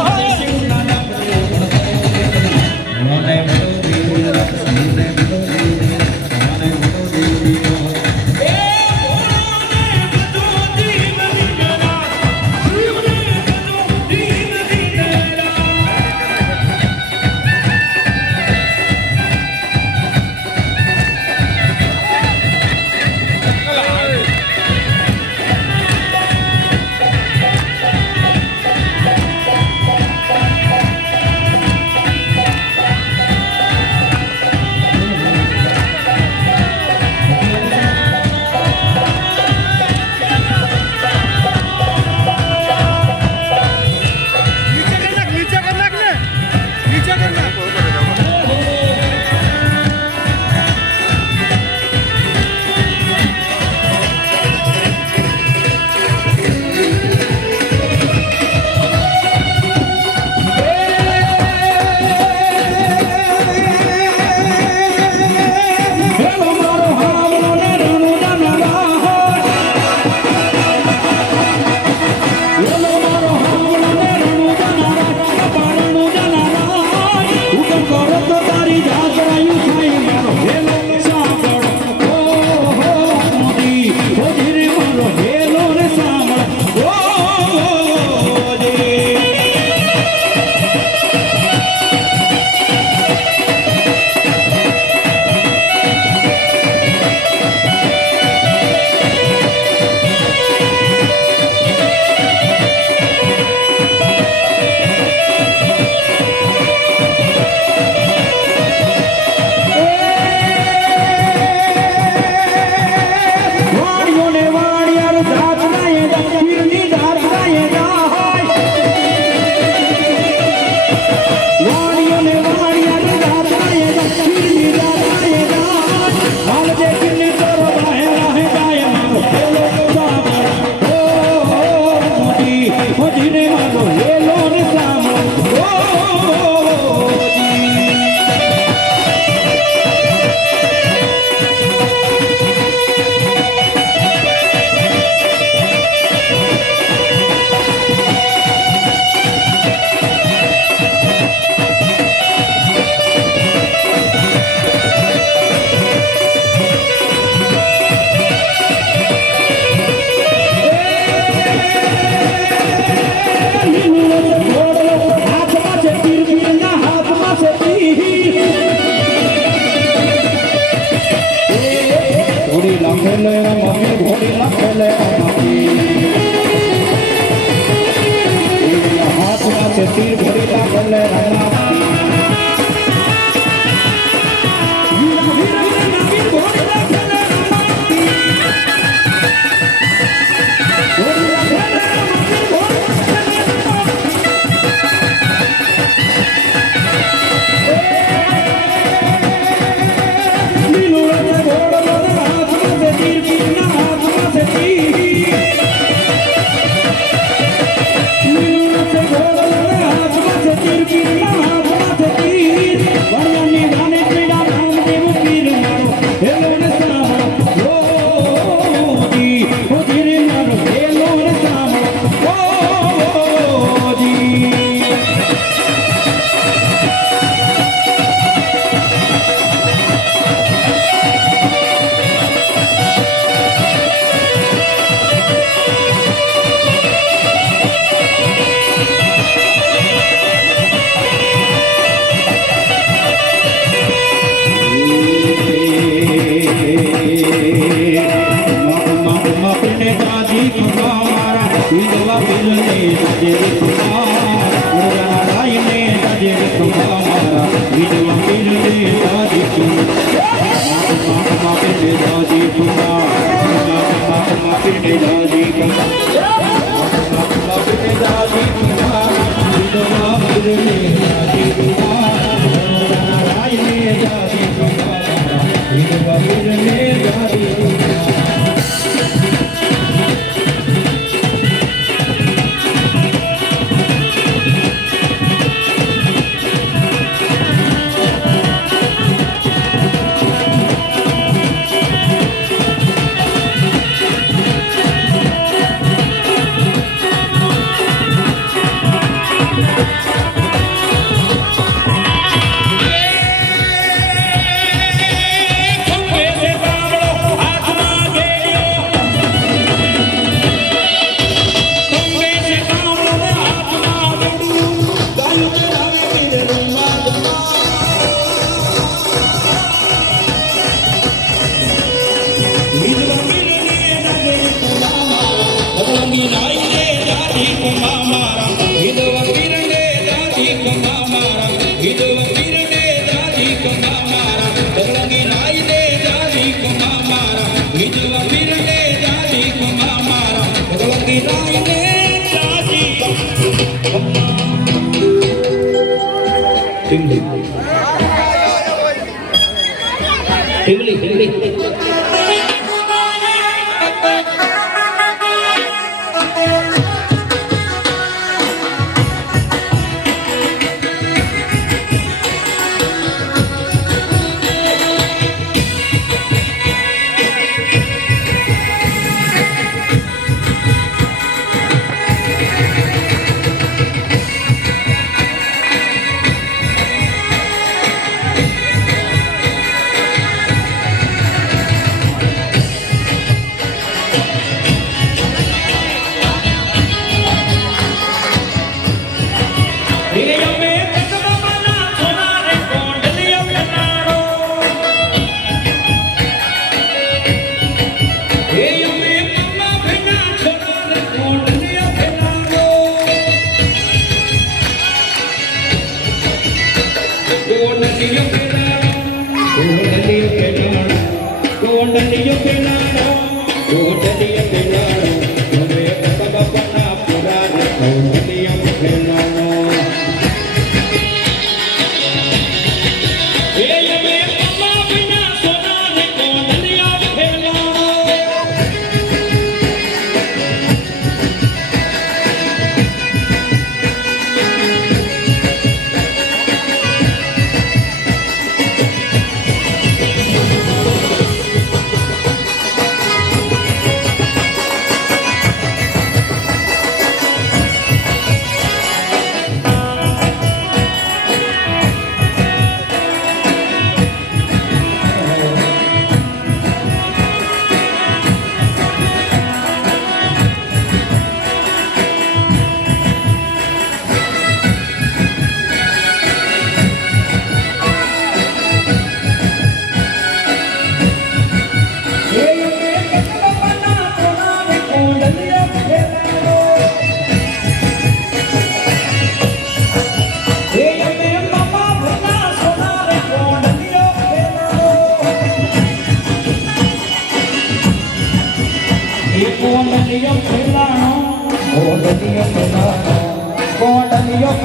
Oh, तीर भरी लागल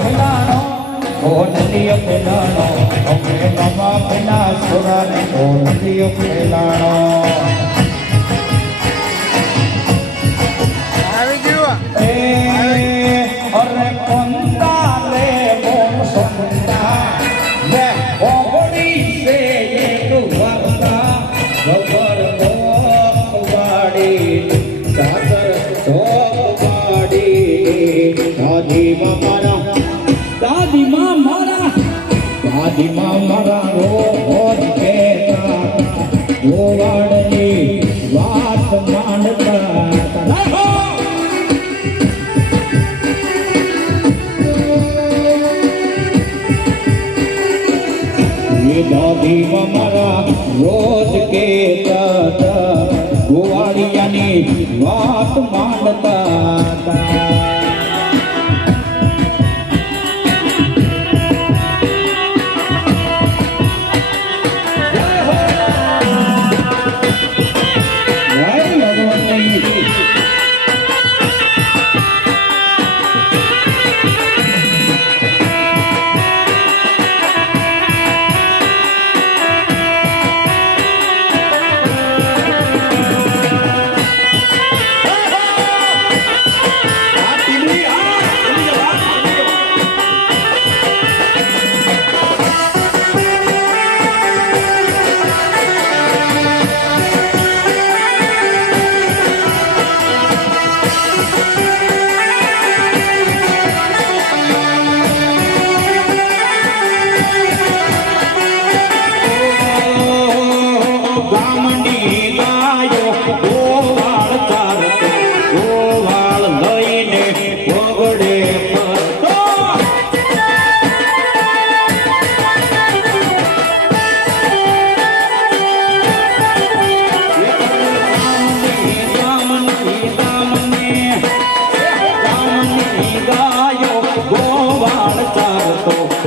ખેલાણો ઓ નદીઓ ખેલાણો અમે નવા પેલા સોરાને ઓ નદીઓ ખેલાણો અરે કોંતા લે મોમ સંતા લે ઓગડી સે એક વાગતા ખબર વાડી સાગર વાડી દાદીમાં મારા રોજ કેતા ગોવાડની વાત માનતા દાદીમાં મારા રોજ કેતા ગોવાળિયાની વાત માનતા હતા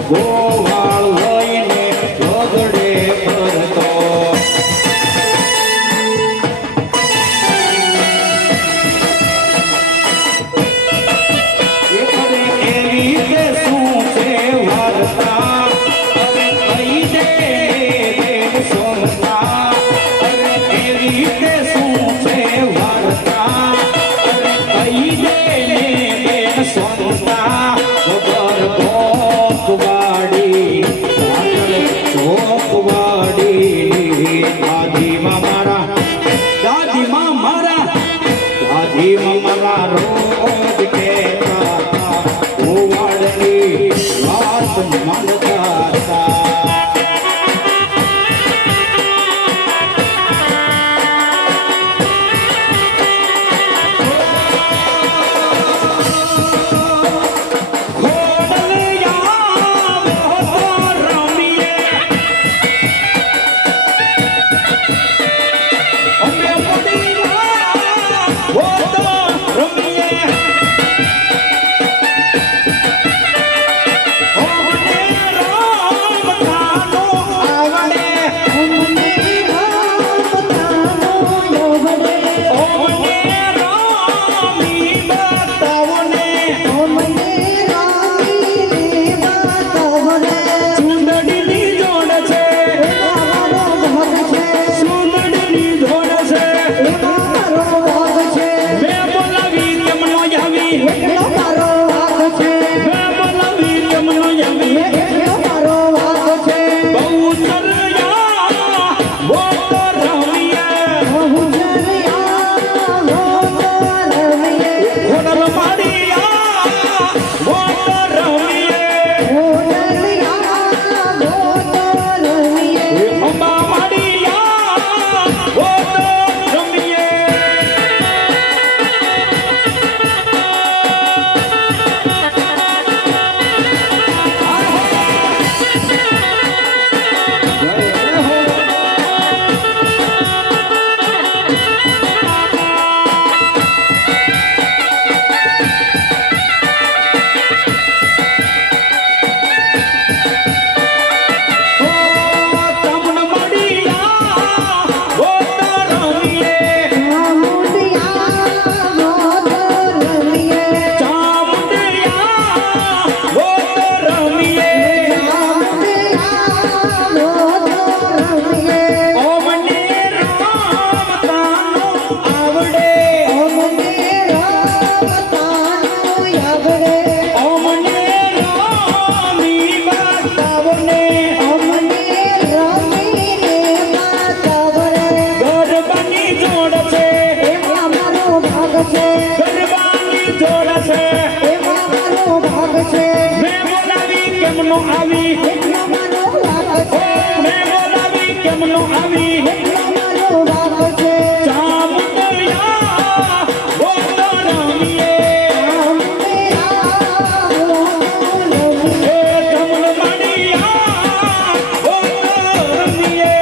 ગોવાળ લઈને ગગડે ફરતો એવી કે શું છે વાર્તા કહી દે સોનતા એવી કે શું છે વાર્તા કહી દે સોનતા મારા રોજ કેતા ગોવાળની વાત માનતા મેં બોલાવી કેમ નો આવી મેં બોલાવી કેમ નો આવી ચામુંડયા ઓ તો રમીએ એ ચામુંડમણિયા ઓ તો રમીએ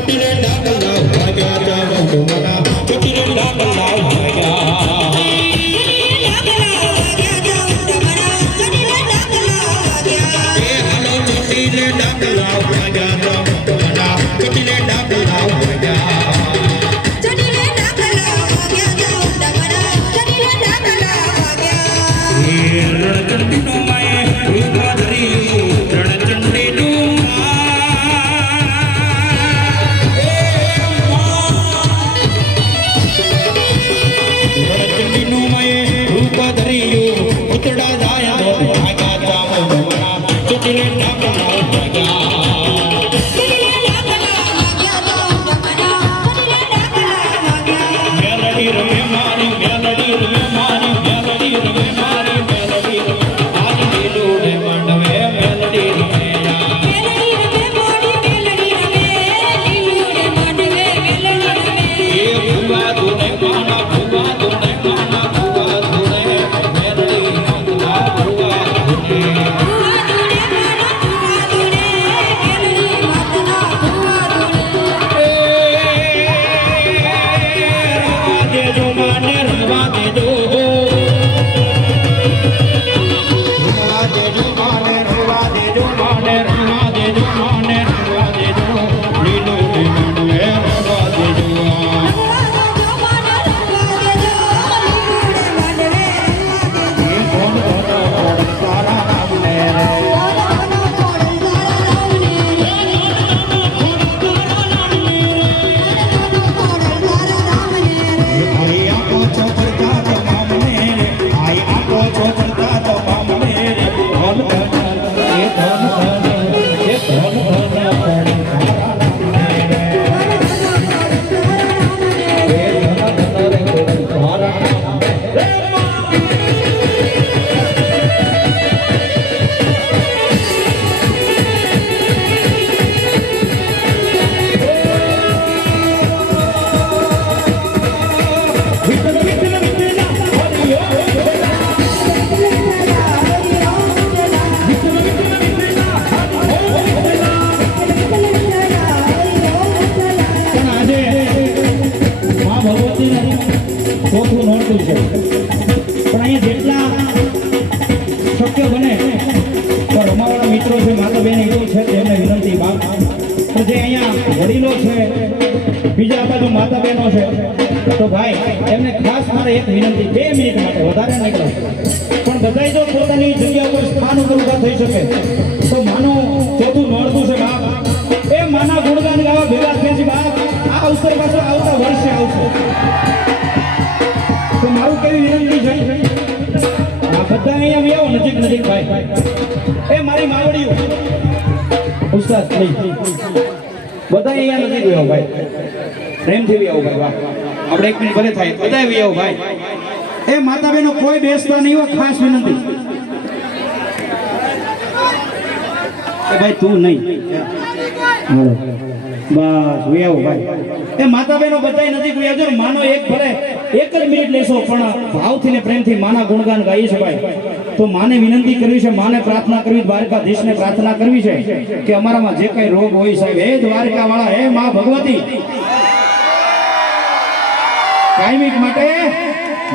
ચોટીલે ડાકલા વાગ્યા જાવ મના ચોટીલે ડાકલા વાગ્યા ચોટીલે ડાકલા વાગ્યા જાવ મના ચોટીલે ડાકલા વાગ્યા ચોટીલે ડાકલા વાગ્યા જાવ મના ચોટીલે ડાકલા વાગ્યા રણચંડીનો માય રૂપ ધર્યું રણચંડીનું રણચંડીનું માય રૂપ ધર્યું ઉતડા જાય ભાગા જાવ મના ચોટીલે ડાકલા વાગ્યા મેલડી રમે મારી મેલડી રમે મારી મેલડી રમે મારી મેલડી રમે આજ લીલુડે મંડવે મેલડી રમે એ ભુવા ધૂણે કાના ભુવા ધૂણે કાના ભુવા ધૂણે મેલડી મંગલા ભુવા ધૂણે ચોથું નોંધું છે પણ અહીંયા જેટલા શક્ય બને તો રમાવાળા મિત્રો છે માતા બહેન એવું છે એમને વિનંતી બાપ તો જે અહીંયા વડીલો છે બીજા બાજુ માતા બહેનો છે તો ભાઈ એમને ખાસ મારે એક વિનંતી 2 મિનિટ માટે વધારે નહીં કરો પણ બધાય જો પોતાની જગ્યા ઉપર સ્થાન ઉપર ઊભા થઈ શકે તો માનું ચોથું નોંધું છે બાપ એ માના ગુણગાન ગાવા ભેગા થયા છે બાપ આ અવસર પાછો આવતા વર્ષે આવશે તો મારું કેવી વિનંતી છે આ બધા અહીંયા આવો નજીક નજીક ભાઈ એ મારી માવડીઓ ઉસ્તાદ નહીં બધા અહીંયા નજીક આવો ભાઈ પ્રેમથી બી આવો ભાઈ વાહ આપણે 1 મિનિટ ભલે થાય બધા બી આવો ભાઈ એ માતા બહેનો કોઈ બેસતા નહીં હોય ખાસ વિનંતી એ ભાઈ તું નહીં હાલો બસ વ્યાવો ભાઈ એ માતા બહેનો બધાય નજીક વ્યાજો માનો એક ભલે 1 જ મિનિટ લેશો પણ ભાવથી ને પ્રેમથી માના ગુણગાન ગાઈએ છે ભાઈ તો માને વિનંતી કરવી છે માને પ્રાર્થના કરવી દ્વારકાધીશને પ્રાર્થના કરવી છે કે અમારામાં જે કઈ રોગ હોય સાહેબ હે દ્વારકા વાળા હે માં ભગવતી કાયમિક માટે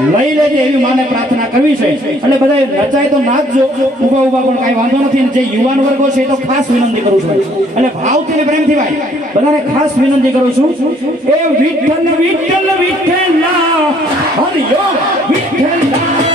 લઈ લેજે એવી માને પ્રાર્થના કરવી છે એટલે બધા નચાય તો નાચજો ઊભા ઊભા પણ કાંઈ વાંધો નથી જે યુવાન વર્ગો છે તો ખાસ વિનંતી કરું છું એટલે ભાવથી ને પ્રેમથી ભાઈ બધાને ખાસ વિનંતી કરું છું એ વિઠ્ઠલ વિઠ્ઠલ વિઠ્ઠલા હરિઓમ વિઠ્ઠલા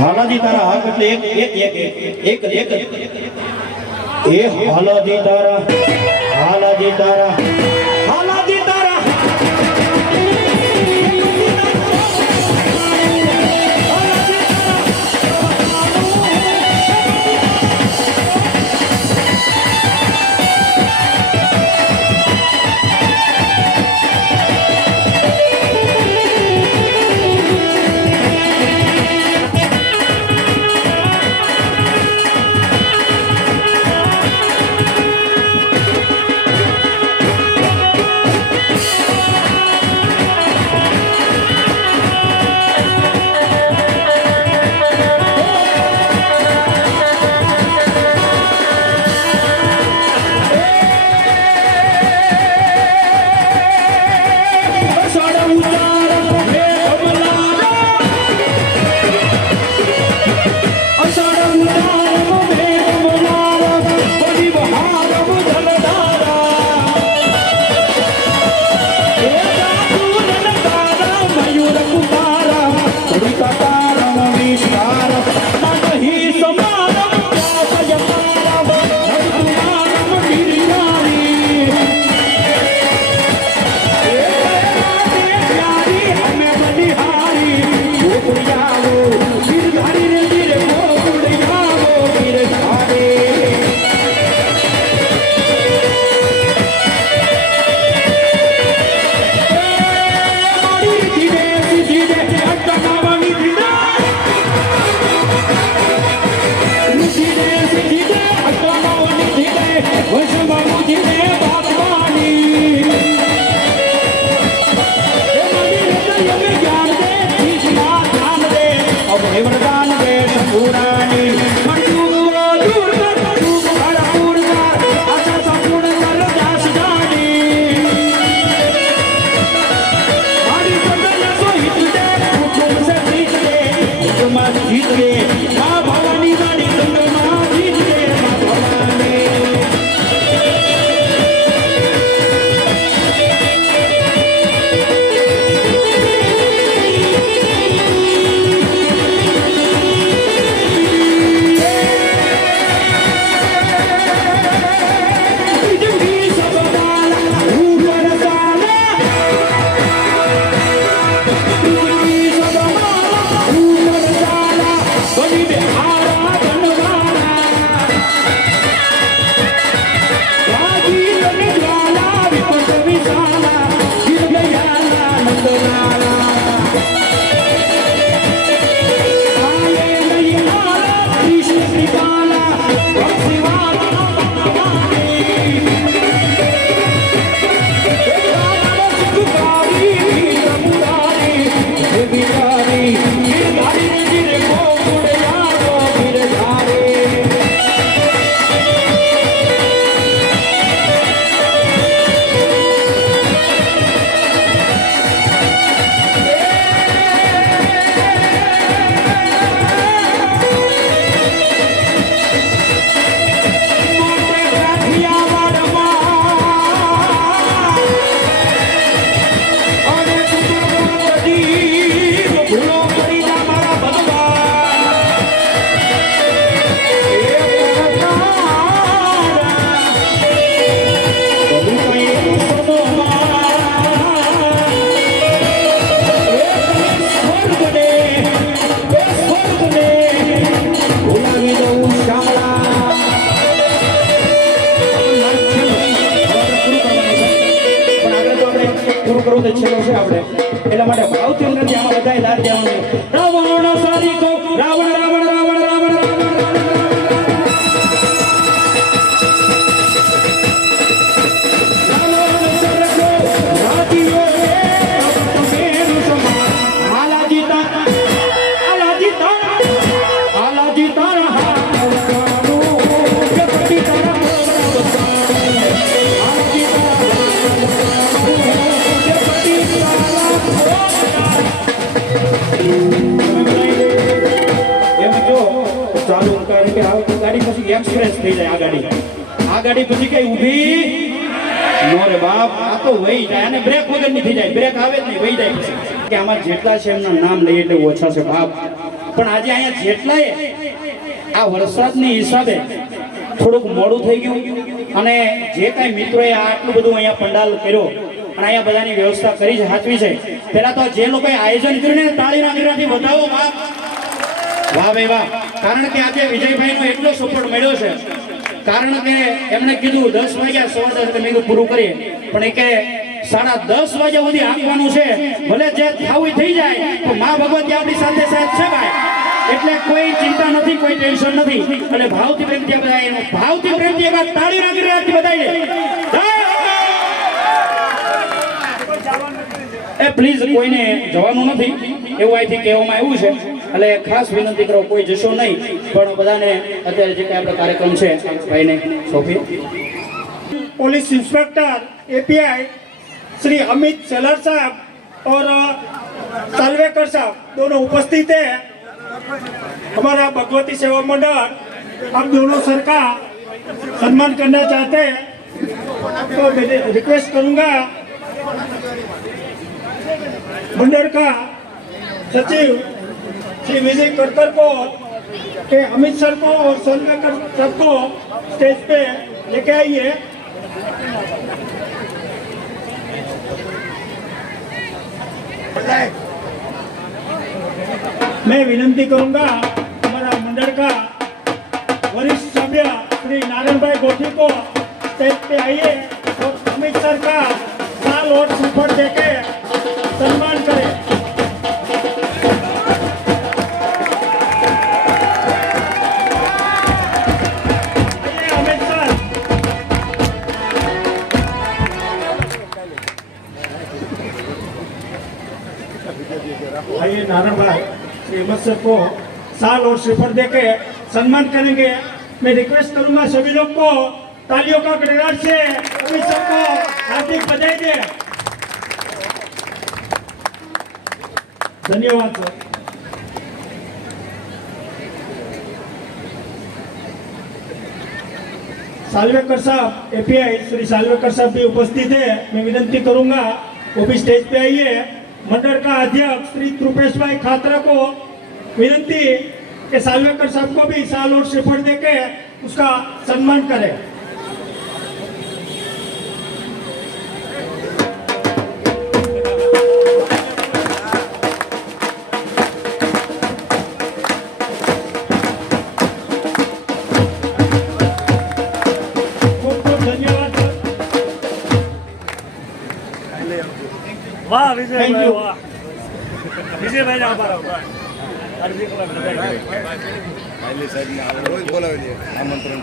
હાલાજી તારા હાથ એટલે એક એ હાલાજી તારા હાલાજી તારા હાલાજી તારા કરવું તો છેલ્લો છે આપણે એટલા માટે ભાવથી નથી આમાં બધાય દાદ દેવાનું રાવણ સારી કો રાવણ રાવણ રાવણ રાવણ ચાલુ કારણ કે આ ગાડી પછી એક્સપ્રેસ થઈ જાય આ ગાડી પછી કઈ ઊભી નો રે બાપ આ તો વહી જાય અને બ્રેક વગર ની થઈ જાય બ્રેક આવે જ નહીં વહી જાય પછી કે આમાં જેટલા છે એમના નામ લઈએ એટલે ઓછા છે બાપ પણ આજે અહીંયા જેટલાય આ વરસાદની હિસાબે થોડુંક મોડું થઈ ગયું અને જે કાંઈ મિત્રોએ આટલું બધું અહીંયા પંડાલ કર્યો અને અહીંયા બધાની વ્યવસ્થા કરી છે સાચવી છે પહેલા તો જે લોકોએ આયોજન કર્યું ને તાળીના ગીરાથી વધાવો બાપ વાહ ભાઈ વાહ કારણ કે આજે વિજયભાઈનો એટલો સપોર્ટ મળ્યો છે કારણ કે એમણે કીધું 10 વાગ્યા 10:15 મેં પૂરું કરીએ પણ એ કે 10:30 વાગ્યા સુધી આપવાનું છે ભલે જે થાવું થઈ જાય તો માં ભગવતી આપણી સાથે સાથ છે ભાઈ એટલે કોઈ ચિંતા નથી કોઈ ટેન્શન નથી અને ભાવથી પ્રેમથી બધા એનો ભાવથી પ્રેમથી એક તાળી નાખી રહ્યા બધાને એ પ્લીઝ કોઈને જવાનું નથી એવું અહીંથી કહેવામાં આવ્યું છે એટલે ખાસ વિનંતી કરો કોઈ જશો નહીં પણ બધાને અત્યારે જે કંઈ આપણો કાર્યક્રમ છે ભાઈને સોંપીએ police inspector API Shri Amit Selar साहब और सालवेकर साहब दोनों उपस्थित है हमारा भगवती सेवा मंडल अब दोनों सर का सम्मान करना चाहते हैं तो मैं रिक्वेस्ट करूंगा मंडल का सचिव श्री विजय करकर को के अमित सर को और सालवेकर साहब को स्टेज पे लेके आइए मैं विनंती करूंगा हमारा मंडल का वरिष्ठ सभ्य श्री नारायण भाई गोठी को स्टेज पे आइए और अमित सर का साल और श्रीफल देके सम्मान करें आइए नारायण भाई श्री अमित सर को साल और श्रीफल देके सम्मान करेंगे मैं रिक्वेस्ट करूंगा सभी लोग को तालियों का गड़गड़ाहट से अमित सर को हार्दिक बधाई दे धन्यवाद सर सालवेकर साहब एपीआई श्री सालवेकर साहब भी उपस्थित है मैं विनती करूंगा वो भी स्टेज पे आइए मंडल का अध्यक्ष श्री कृपेश भाई खातरा को विनती कि सालवेकर साहब को भी साल और श्रीफल देके उसका सम्मान करें વાહ Thank વિજયભાઈ you. વાહ વિજયભાઈ આભાર બોલાવેલી આમંત્રણ